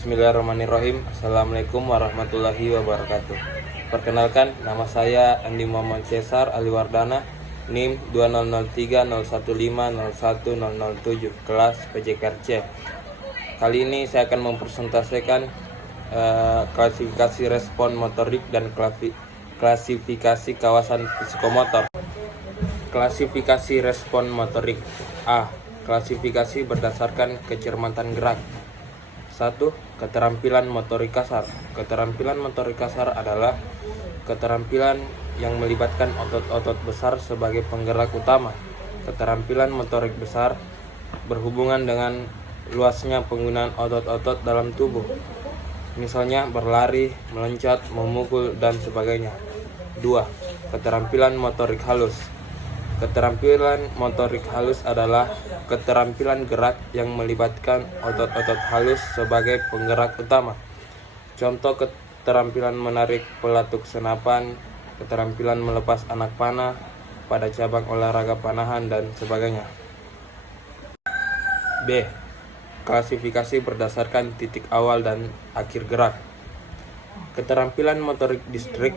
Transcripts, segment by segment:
Bismillahirrahmanirrahim. Assalamualaikum warahmatullahi wabarakatuh. Perkenalkan, nama saya Andi Muhammad Cesar Aliwardana, NIM 200301501007, kelas PJKRC. Kali ini saya akan mempresentasikan klasifikasi respon motorik dan klasifikasi kawasan psikomotor. Klasifikasi respon motorik. A. Klasifikasi berdasarkan kecermatan gerak. 1. Keterampilan motorik kasar. Keterampilan motorik kasar adalah keterampilan yang melibatkan otot-otot besar sebagai penggerak utama. Keterampilan motorik besar berhubungan dengan luasnya penggunaan otot-otot dalam tubuh, misalnya berlari, meloncat, memukul, dan sebagainya. 2. Keterampilan motorik halus. Keterampilan motorik halus adalah keterampilan gerak yang melibatkan otot-otot halus sebagai penggerak utama. Contoh keterampilan menarik pelatuk senapan, keterampilan melepas anak panah pada cabang olahraga panahan, dan sebagainya. B. Klasifikasi berdasarkan titik awal dan akhir gerak. Keterampilan motorik distrik.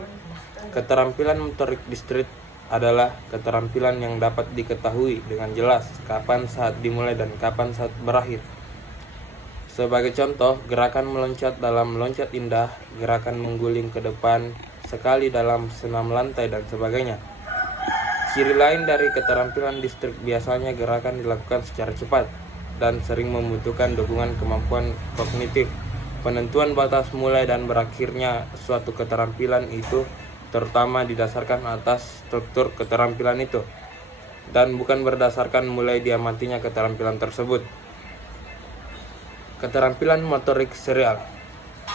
Keterampilan motorik distrik adalah keterampilan yang dapat diketahui dengan jelas kapan saat dimulai dan kapan saat berakhir. Sebagai contoh, gerakan meloncat dalam loncat indah, gerakan mengguling ke depan sekali dalam senam lantai, dan sebagainya. Ciri lain dari keterampilan distrik biasanya gerakan dilakukan secara cepat dan sering membutuhkan dukungan kemampuan kognitif. Penentuan batas mulai dan berakhirnya suatu keterampilan itu terutama didasarkan atas struktur keterampilan itu, dan bukan berdasarkan mulai diamatinya keterampilan tersebut. Keterampilan motorik serial.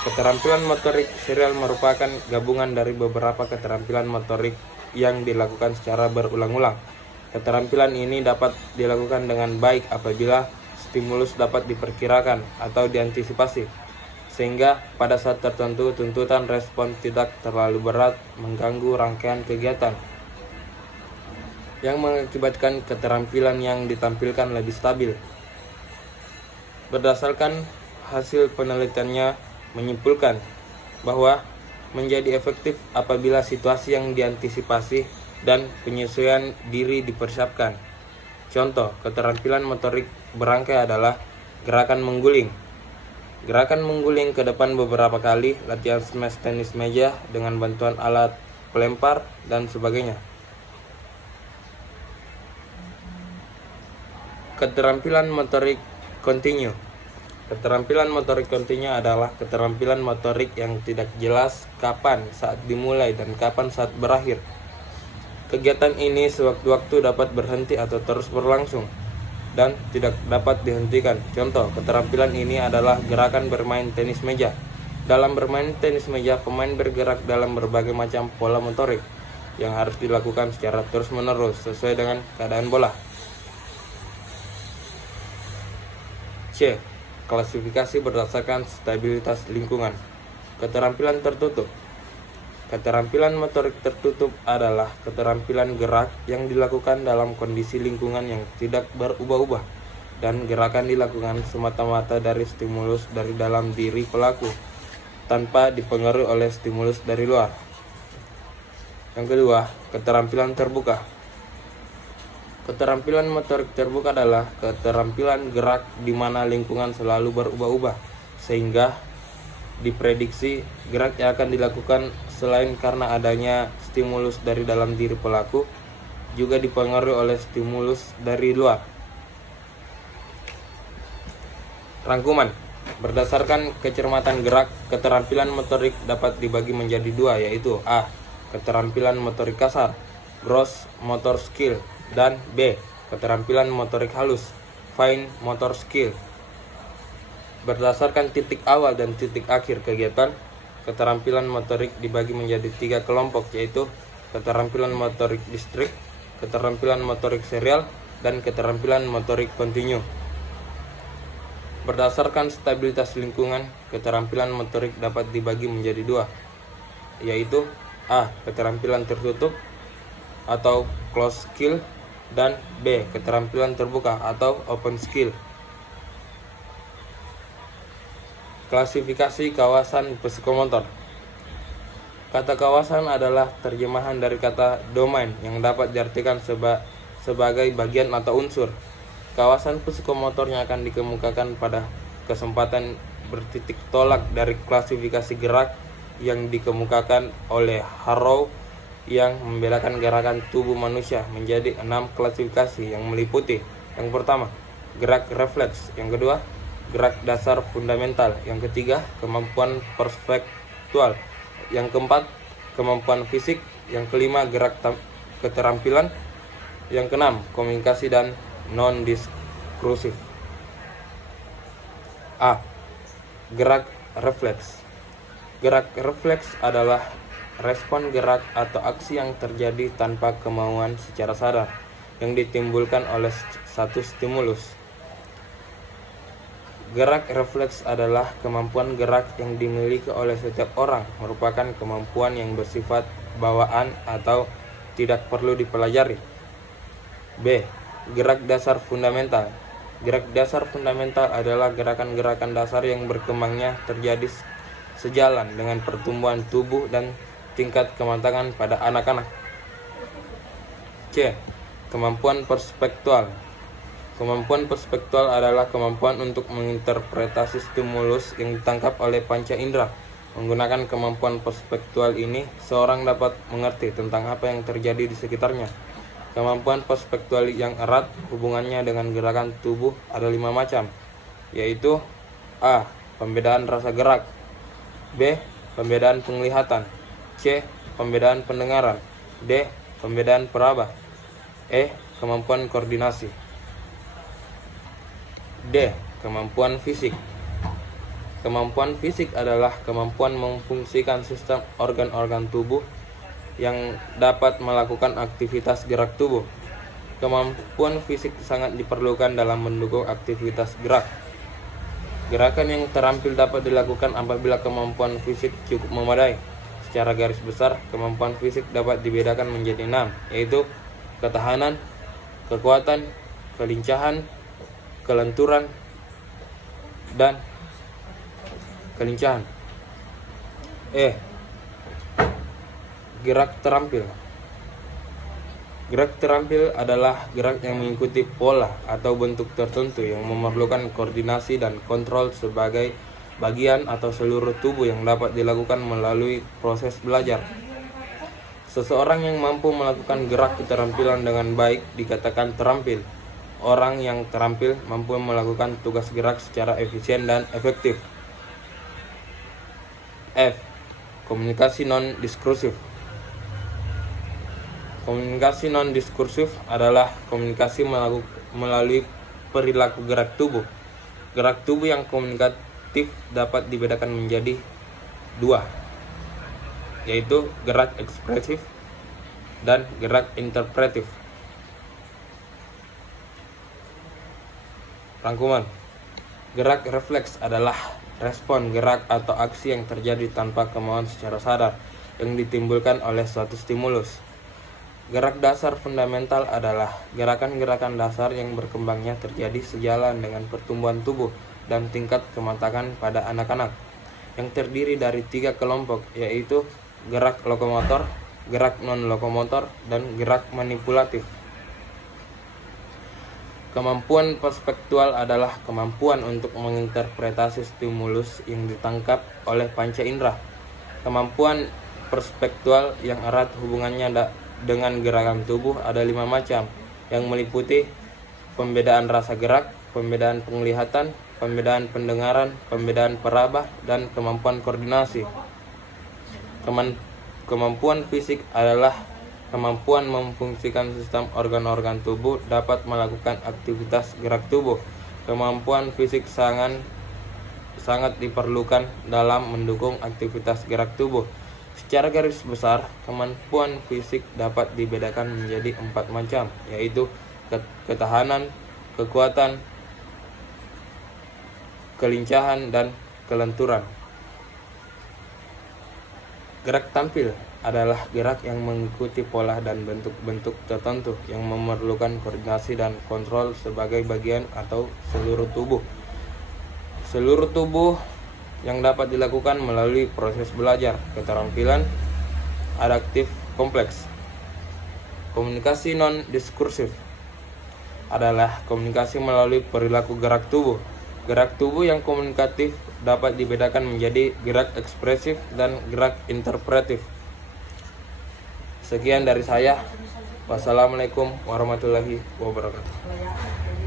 Keterampilan motorik serial merupakan gabungan dari beberapa keterampilan motorik yang dilakukan secara berulang-ulang. Keterampilan ini dapat dilakukan dengan baik apabila stimulus dapat diperkirakan atau diantisipasi, sehingga pada saat tertentu tuntutan respon tidak terlalu berat mengganggu rangkaian kegiatan, yang mengakibatkan keterampilan yang ditampilkan lebih stabil. Berdasarkan hasil penelitiannya menyimpulkan bahwa menjadi efektif apabila situasi yang diantisipasi dan penyesuaian diri dipersiapkan. Contoh keterampilan motorik berangkai adalah gerakan mengguling. Gerakan mengguling ke depan beberapa kali, latihan smash tenis meja dengan bantuan alat pelempar, dan sebagainya. Keterampilan motorik kontinu. Keterampilan motorik kontinu adalah keterampilan motorik yang tidak jelas kapan saat dimulai dan kapan saat berakhir. Kegiatan ini sewaktu-waktu dapat berhenti atau terus berlangsung dan tidak dapat dihentikan. Contoh keterampilan ini adalah gerakan bermain tenis meja. Dalam bermain tenis meja, pemain bergerak dalam berbagai macam pola motorik yang harus dilakukan secara terus-menerus sesuai dengan keadaan bola. C. Klasifikasi berdasarkan stabilitas lingkungan. Keterampilan tertutup. Keterampilan motorik tertutup adalah keterampilan gerak yang dilakukan dalam kondisi lingkungan yang tidak berubah-ubah, dan gerakan dilakukan semata-mata dari stimulus dari dalam diri pelaku, tanpa dipengaruhi oleh stimulus dari luar. Yang kedua, keterampilan terbuka. Keterampilan motorik terbuka adalah keterampilan gerak di mana lingkungan selalu berubah-ubah, sehingga diprediksi gerak yang akan dilakukan selain karena adanya stimulus dari dalam diri pelaku, juga dipengaruhi oleh stimulus dari luar. Rangkuman. Berdasarkan kecermatan gerak, keterampilan motorik dapat dibagi menjadi dua, yaitu A. Keterampilan motorik kasar, gross motor skill, dan B. Keterampilan motorik halus, fine motor skill. Berdasarkan titik awal dan titik akhir kegiatan, keterampilan motorik dibagi menjadi 3 kelompok, yaitu keterampilan motorik distrik, keterampilan motorik serial, dan keterampilan motorik kontinu. Berdasarkan stabilitas lingkungan, keterampilan motorik dapat dibagi menjadi 2, yaitu A. Keterampilan tertutup atau closed skill, dan B. Keterampilan terbuka atau open skill. Klasifikasi kawasan psikomotor. Kata kawasan adalah terjemahan dari kata domain yang dapat diartikan sebagai bagian atau unsur. Kawasan psikomotor yang akan dikemukakan pada kesempatan bertitik tolak dari klasifikasi gerak yang dikemukakan oleh Harrow yang membedakan gerakan tubuh manusia menjadi 6 klasifikasi yang meliputi: yang pertama, gerak refleks; yang kedua, gerak dasar fundamental; yang ketiga, kemampuan perspektual; yang keempat, kemampuan fisik; yang kelima, gerak keterampilan; yang keenam, komunikasi dan non-diskursif. A. Gerak refleks. Gerak refleks adalah respon gerak atau aksi yang terjadi tanpa kemauan secara sadar, yang ditimbulkan oleh satu stimulus. Gerak refleks adalah kemampuan gerak yang dimiliki oleh setiap orang, merupakan kemampuan yang bersifat bawaan atau tidak perlu dipelajari. B. Gerak dasar fundamental. Gerak dasar fundamental adalah gerakan-gerakan dasar yang berkembangnya terjadi sejalan dengan pertumbuhan tubuh dan tingkat kematangan pada anak-anak. C. Kemampuan perspektual. Kemampuan perspektual adalah kemampuan untuk menginterpretasi stimulus yang ditangkap oleh panca indera. Menggunakan kemampuan perspektual ini, seorang dapat mengerti tentang apa yang terjadi di sekitarnya. Kemampuan perspektual yang erat hubungannya dengan gerakan tubuh ada 5 macam, yaitu: A. Pembedaan rasa gerak; B. Pembedaan penglihatan; C. Pembedaan pendengaran; D. Pembedaan peraba; E. Kemampuan koordinasi. D. Kemampuan fisik. Kemampuan fisik adalah kemampuan memfungsikan sistem organ-organ tubuh yang dapat melakukan aktivitas gerak tubuh. Kemampuan fisik sangat diperlukan dalam mendukung aktivitas gerak. Gerakan yang terampil dapat dilakukan apabila kemampuan fisik cukup memadai. Secara garis besar, kemampuan fisik dapat dibedakan menjadi 6, yaitu ketahanan, kekuatan, kelincahan, kelenturan, dan kelincahan. E. Gerak terampil. Gerak terampil adalah gerak yang mengikuti pola atau bentuk tertentu yang memerlukan koordinasi dan kontrol sebagai bagian atau seluruh tubuh yang dapat dilakukan melalui proses belajar. Seseorang yang mampu melakukan gerak keterampilan dengan baik dikatakan terampil. Orang yang terampil mampu melakukan tugas gerak secara efisien dan efektif. F. Komunikasi non-diskursif. Komunikasi non-diskursif adalah komunikasi melalui perilaku gerak tubuh. Gerak tubuh yang komunikatif dapat dibedakan menjadi 2, yaitu gerak ekspresif dan gerak interpretif. Rangkuman. Gerak refleks adalah respon gerak atau aksi yang terjadi tanpa kemauan secara sadar, yang ditimbulkan oleh suatu stimulus. Gerak dasar fundamental adalah gerakan-gerakan dasar yang berkembangnya terjadi sejalan dengan pertumbuhan tubuh dan tingkat kematangan pada anak-anak, yang terdiri dari 3 kelompok, yaitu gerak lokomotor, gerak non-lokomotor, dan gerak manipulatif. Kemampuan perspektual adalah kemampuan untuk menginterpretasi stimulus yang ditangkap oleh panca indera. Kemampuan perspektual yang erat hubungannya dengan gerakan tubuh ada 5 macam, yang meliputi pembedaan rasa gerak, pembedaan penglihatan, pembedaan pendengaran, pembedaan peraba, dan kemampuan koordinasi. Kemampuan fisik adalah kemampuan memfungsikan sistem organ-organ tubuh dapat melakukan aktivitas gerak tubuh. Kemampuan fisik sangat diperlukan dalam mendukung aktivitas gerak tubuh. Secara garis besar, kemampuan fisik dapat dibedakan menjadi 4 macam, yaitu ketahanan, kekuatan, kelincahan, dan kelenturan. Gerak tampil adalah gerak yang mengikuti pola dan bentuk-bentuk tertentu yang memerlukan koordinasi dan kontrol sebagai bagian atau seluruh tubuh. Seluruh tubuh yang dapat dilakukan melalui proses belajar. Keterampilan adaptif kompleks. Komunikasi non-diskursif adalah komunikasi melalui perilaku gerak tubuh. Gerak tubuh yang komunikatif dapat dibedakan menjadi gerak ekspresif dan gerak interpretif. Sekian dari saya. Wassalamualaikum warahmatullahi wabarakatuh.